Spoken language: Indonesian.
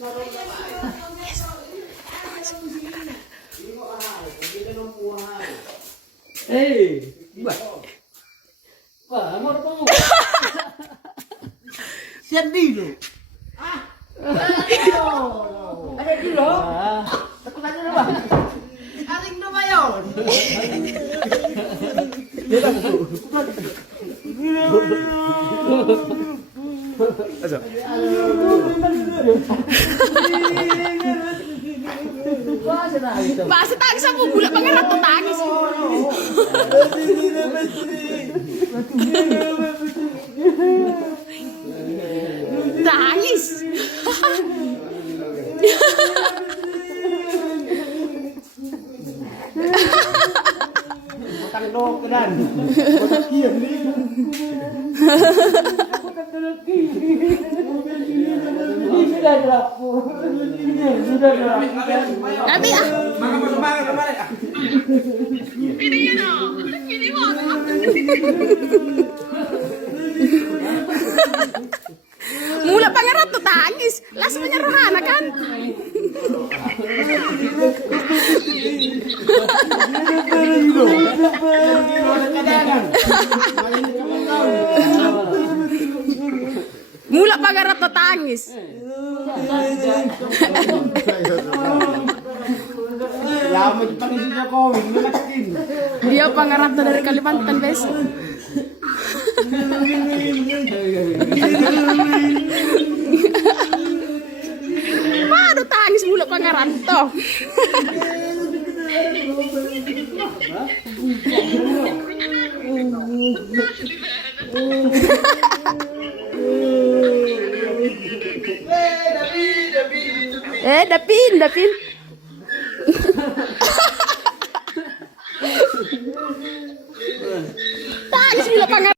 Hei, wah, mau apa mau? Siap dulu. Ada dulu. Takut aja dulu, Bang. Aling dulu, Bayon. Bahasa tangis aku bulat pangeran tuh tangis. Tangis. Tang dong kedan. Kiam ni. Sudah berlaku. Sudah berlaku. Tapi ah. Ini dong. Ini mau. Mula pangeran tuh tangis. Langsung rohana kan. Mula pangeran tuh tangis. Lama dipanggil si Jokowi, ngelakin. Dia pangeran tuh dari Kalimantan besok. Waduh tangis mula pangeran tuh. Dapin. Tangis mula pangeran.